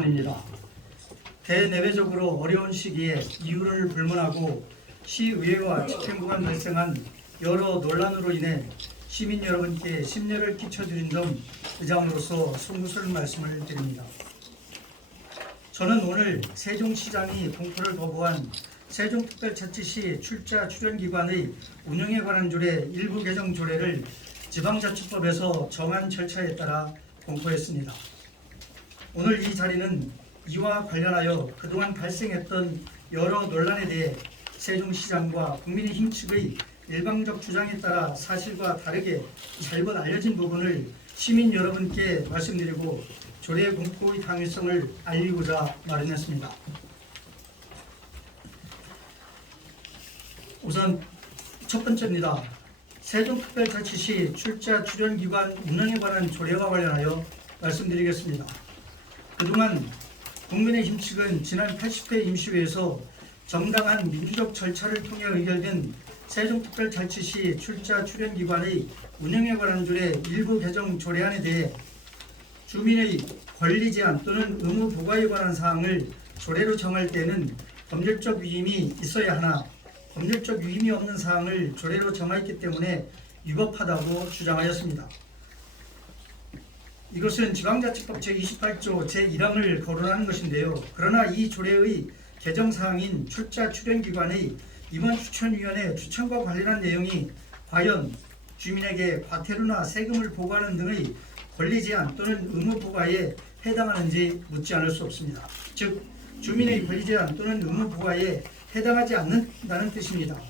입니다. 대내외적으로 어려운 시기에 이유를 불문하고 시의회와 집행부 간 발생한 여러 논란으로 인해 시민 여러분께 심려를 끼쳐드린 점 의장으로서 송구스러운 말씀을 드립니다. 저는 오늘 세종시장이 공포를 거부한 세종특별자치시 출자 출연기관의 운영에 관한 조례 일부 개정 조례를 지방자치법에서 정한 절차에 따라 공포했습니다. 오늘 이 자리는 이와 관련하여 그동안 발생했던 여러 논란에 대해 세종시장과 국민의힘 측의 일방적 주장에 따라 사실과 다르게 잘못 알려진 부분을 시민 여러분께 말씀드리고 조례 공포의 당위성을 알리고자 마련했습니다. 우선 첫 번째입니다. 세종특별자치시 출자 출연기관 운영에 관한 조례와 관련하여 말씀드리겠습니다. 그동안 국민의힘 측은 지난 80회 임시회에서 정당한 민주적 절차를 통해 의결된 세종특별자치시 출자 출연기관의 운영에 관한 조례 일부 개정 조례안에 대해 주민의 권리 제한 또는 의무 부과에 관한 사항을 조례로 정할 때는 법률적 위임이 있어야 하나 법률적 위임이 없는 사항을 조례로 정하였기 때문에 위법하다고 주장하였습니다. 이것은 지방자치법 제28조 제1항을 거론하는 것인데요. 그러나 이 조례의 개정사항인 출자 출연기관의 임원추천위원회 추천과 관련한 내용이 과연 주민에게 과태료나 세금을 부과하는 등의 권리 제한 또는 의무 부과에 해당하는지 묻지 않을 수 없습니다. 즉 주민의 권리 제한 또는 의무 부과에 해당하지 않는다는 뜻입니다.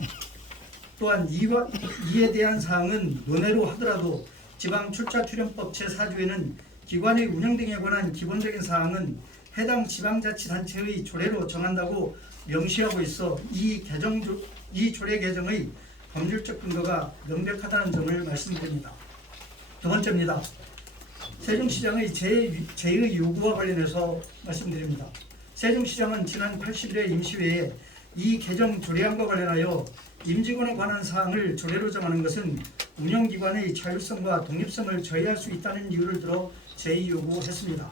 또한 이에 대한 사항은 논외로 하더라도 지방출자출연법 제4조에는 기관의 운영 등에 관한 기본적인 사항은 해당 지방자치단체의 조례로 정한다고 명시하고 있어 이 조례 개정의 법률적 근거가 명백하다는 점을 말씀드립니다. 두 번째입니다. 세종시장의 제2의 요구와 관련해서 말씀드립니다. 세종시장은 지난 80일의 임시회에 이 개정 조례안과 관련하여 임직원에 관한 사항을 조례로 정하는 것은 운영기관의 자율성과 독립성을 저해할 수 있다는 이유를 들어 제2요구했습니다.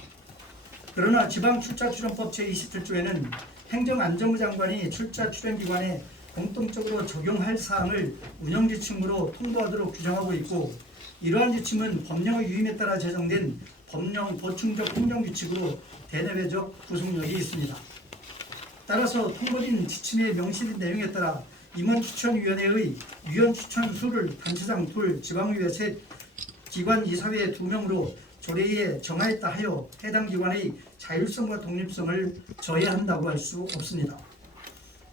그러나 지방출자출연법 제27조에는 행정안전부 장관이 출자출연기관에 공통적으로 적용할 사항을 운영지침으로 통보하도록 규정하고 있고 이러한 지침은 법령의 유임에 따라 제정된 법령 보충적 행정규칙으로 대내외적 구속력이 있습니다. 따라서 통보된 지침에 명시된 내용에 따라 임원추천위원회의 위원 추천 수를 단체장 2, 지방의회 3, 기관 이사회 2명으로 조례에 정하였다 하여 해당 기관의 자율성과 독립성을 저해한다고 할 수 없습니다.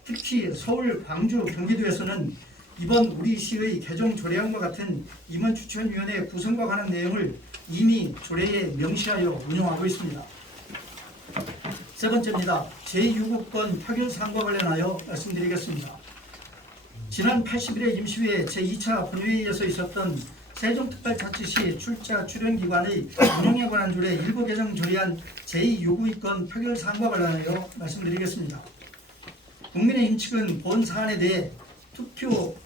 특히 서울, 광주, 경기도에서는 이번 우리 시의 개정 조례안과 같은 임원추천위원회 구성과 관한 내용을 이미 조례에 명시하여 운영하고 있습니다. 세 번째입니다. 제6호권 파견 사항과 관련하여 말씀드리겠습니다. 지난 80일의 임시회 제2차 본회의에서 있었던 세종특별자치시 출자 출연기관의 운영에 관한 조례 일부 개정 조례안 제2요구의건 표결 사항과 관련하여 말씀드리겠습니다. 국민의힘 측은 본 사안에 대해 투표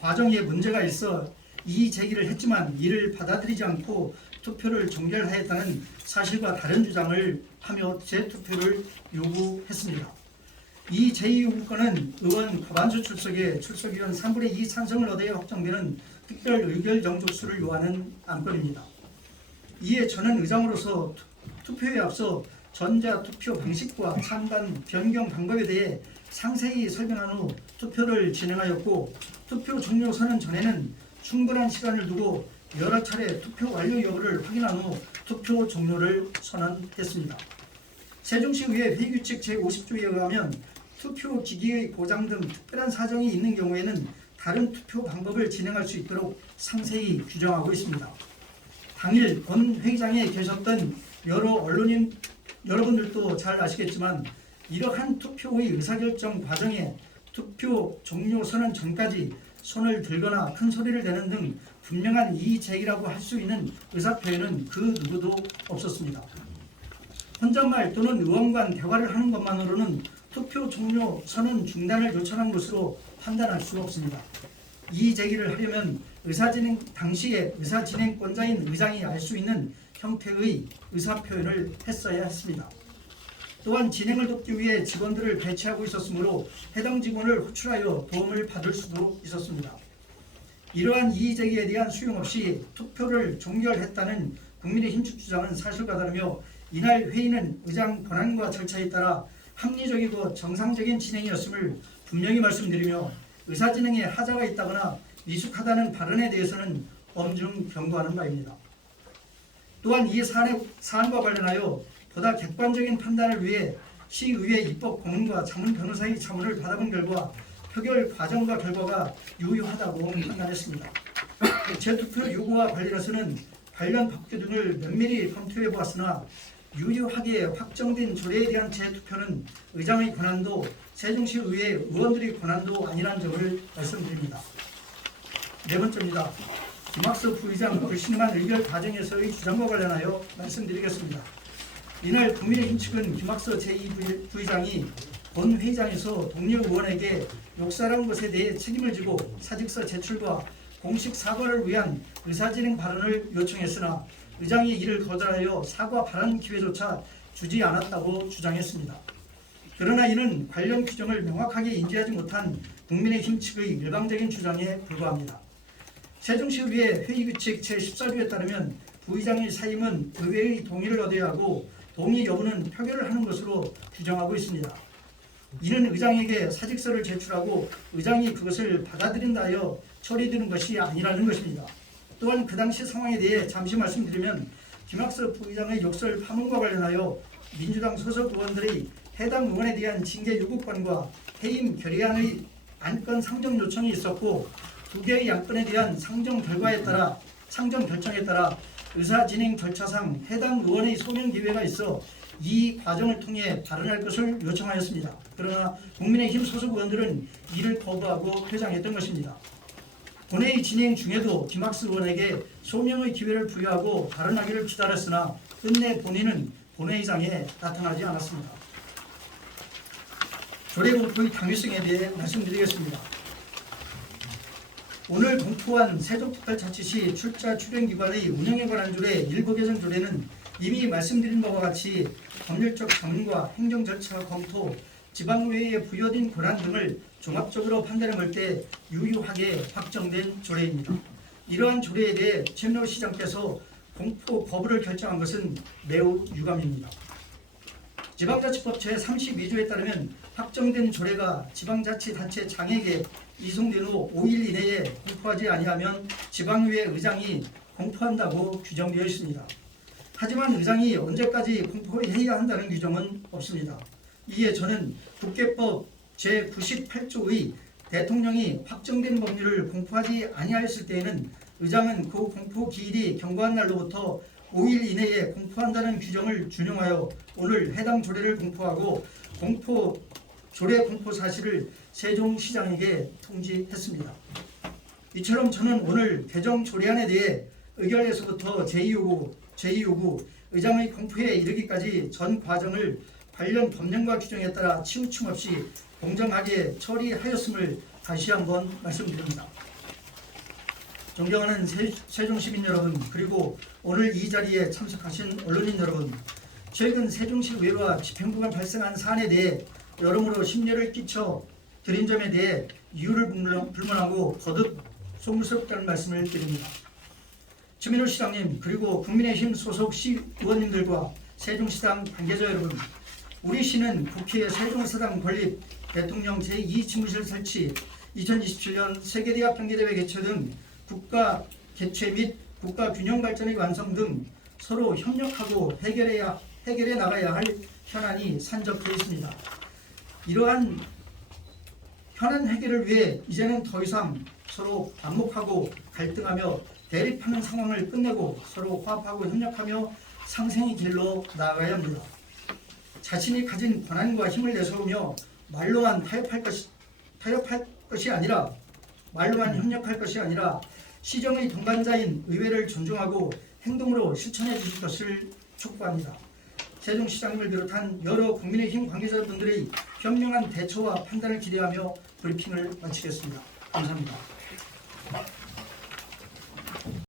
과정에 문제가 있어 이의 제기를 했지만 이를 받아들이지 않고 투표를 종결하였다는 사실과 다른 주장을 하며 재투표를 요구했습니다. 이 제2요구권은 의원 과반수 출석에 출석의원 3분의 2 찬성을 얻어야 확정되는 특별 의결 정족수를 요하는 안건입니다. 이에 저는 의장으로서 투표에 앞서 전자투표 방식과 찬반 변경 방법에 대해 상세히 설명한 후 투표를 진행하였고 투표 종료 선언 전에는 충분한 시간을 두고 여러 차례 투표 완료 여부를 확인한 후 투표 종료를 선언했습니다. 세종시의회 회의규칙 제50조에 의하면 투표 기기의 고장 등 특별한 사정이 있는 경우에는 다른 투표 방법을 진행할 수 있도록 상세히 규정하고 있습니다. 당일 본 회의장에 계셨던 여러 언론인 여러분들도 잘 아시겠지만 이러한 투표의 의사결정 과정에 투표 종료 선언 전까지 손을 들거나 큰 소리를 내는 등 분명한 이의 제기라고 할 수 있는 의사표현은 그 누구도 없었습니다. 혼잣말 또는 의원 간 대화를 하는 것만으로는 투표 종료 선언 중단을 요청한 것으로 판단할 수 없습니다. 이의 제기를 하려면 의사진행 당시에 의사진행권자인 의장이 알 수 있는 형태의 의사표현을 했어야 했습니다. 또한 진행을 돕기 위해 직원들을 배치하고 있었으므로 해당 직원을 호출하여 도움을 받을 수도 있었습니다. 이러한 이의제기에 대한 수용 없이 투표를 종결했다는 국민의힘 측 주장은 사실과 다르며 이날 회의는 의장 권한과 절차에 따라 합리적이고 정상적인 진행이었음을 분명히 말씀드리며 의사진행에 하자가 있다거나 미숙하다는 발언에 대해서는 엄중 경고하는 바입니다. 또한 이 사안과 관련하여 보다 객관적인 판단을 위해 시의회 입법고문과 자문 변호사의 자문을 받아본 결과 표결 과정과 결과가 유효하다고 판단했습니다. 재투표 요구와 관련해서는 관련 법규 등을 면밀히 검토해 보았으나 유효하게 확정된 조례에 대한 재투표는 의장의 권한도 세종시 의회 의원들의 권한도 아니라는 점을 말씀드립니다. 네 번째입니다. 김학서 부의장 불신임한 의결 과정에서의 주장과 관련하여 말씀드리겠습니다. 이날 국민의힘 측은 김학서 제2부의장이 본 회의장에서 동료 의원에게 욕설한 것에 대해 책임을 지고 사직서 제출과 공식 사과를 위한 의사진행 발언을 요청했으나 의장이 이를 거절하여 사과 발언 기회조차 주지 않았다고 주장했습니다. 그러나 이는 관련 규정을 명확하게 인지하지 못한 국민의힘 측의 일방적인 주장에 불과합니다. 세종시의회 회의규칙 제14조에 따르면 부의장의 사임은 의회의 동의를 얻어야 하고 동의 여부는 표결을 하는 것으로 규정하고 있습니다. 이는 의장에게 사직서를 제출하고 의장이 그것을 받아들인다 하여 처리되는 것이 아니라는 것입니다. 또한 그 당시 상황에 대해 잠시 말씀드리면 김학서 부의장의 욕설 파문과 관련하여 민주당 소속 의원들의 해당 의원에 대한 징계 요구권과 해임 결의안의 안건 상정 요청이 있었고 2개의 안건에 대한 상정 결정에 따라 의사 진행 절차상 해당 의원의 소명 기회가 있어 이 과정을 통해 발언할 것을 요청하였습니다. 그러나 국민의힘 소속 의원들은 이를 거부하고 퇴장했던 것입니다. 본회의 진행 중에도 김학수 의원에게 소명의 기회를 부여하고 발언하기를 기다렸으나 끝내 본인은 본회의장에 나타나지 않았습니다. 조례 공포의 당위성에 대해 말씀드리겠습니다. 오늘 공포한 세종특별자치시 출자 출연기관의 운영에 관한 조례 일부 개정 조례는 이미 말씀드린 바와 같이 법률적 자문과 행정 절차 검토, 지방의회에 부여된 권한 등을 종합적으로 판단해 볼 때 유효하게 확정된 조례입니다. 이러한 조례에 대해 최민호 시장께서 공포 거부를 결정한 것은 매우 유감입니다. 지방자치법 제32조에 따르면 확정된 조례가 지방자치단체장에게 이송된 후 5일 이내에 공포하지 아니하면 지방의회 의장이 공포한다고 규정되어 있습니다. 하지만 의장이 언제까지 공포해야 한다는 규정은 없습니다. 이에 저는 국회법 제98조의 대통령이 확정된 법률을 공포하지 아니하였을 때에는 의장은 그 공포 기일이 경과한 날로부터 5일 이내에 공포한다는 규정을 준용하여 오늘 해당 조례를 공포하고 조례 공포 사실을 세종시장에게 통지했습니다. 이처럼 저는 오늘 개정 조례안에 대해 의결에서부터 제2요구, 의장의 공포에 이르기까지 전 과정을 관련 법령과 규정에 따라 치우침 없이 공정하게 처리하였음을 다시 한번 말씀드립니다. 존경하는 세종시민 여러분, 그리고 오늘 이 자리에 참석하신 언론인 여러분, 최근 세종시 의회와 집행부가 발생한 사안에 대해 여러모로 심려를 끼쳐 드린 점에 대해 이유를 불문하고 거듭 송구스럽다는 말씀을 드립니다. 최민호 시장님, 그리고 국민의힘 소속 시의원님들과 세종시당 관계자 여러분, 우리 시는 국회 세종시당 건립, 대통령 제2집무실 설치, 2027년 세계대학 경기대회 개최 등 국가 개최 및 국가 균형 발전의 완성 등 서로 협력하고 해결해 나가야 할 현안이 산적해 있습니다. 이러한 현안 해결을 위해 이제는 더 이상 서로 반목하고 갈등하며 대립하는 상황을 끝내고 서로 화합하고 협력하며 상생의 길로 나아가야 합니다. 자신이 가진 권한과 힘을 내세우며 말로만 말로만 협력할 것이 아니라 시정의 동반자인 의회를 존중하고 행동으로 실천해 주실 것을 촉구합니다. 세종시장님을 비롯한 여러 국민의힘 관계자분들의 현명한 대처와 판단을 기대하며 브리핑을 마치겠습니다. 감사합니다.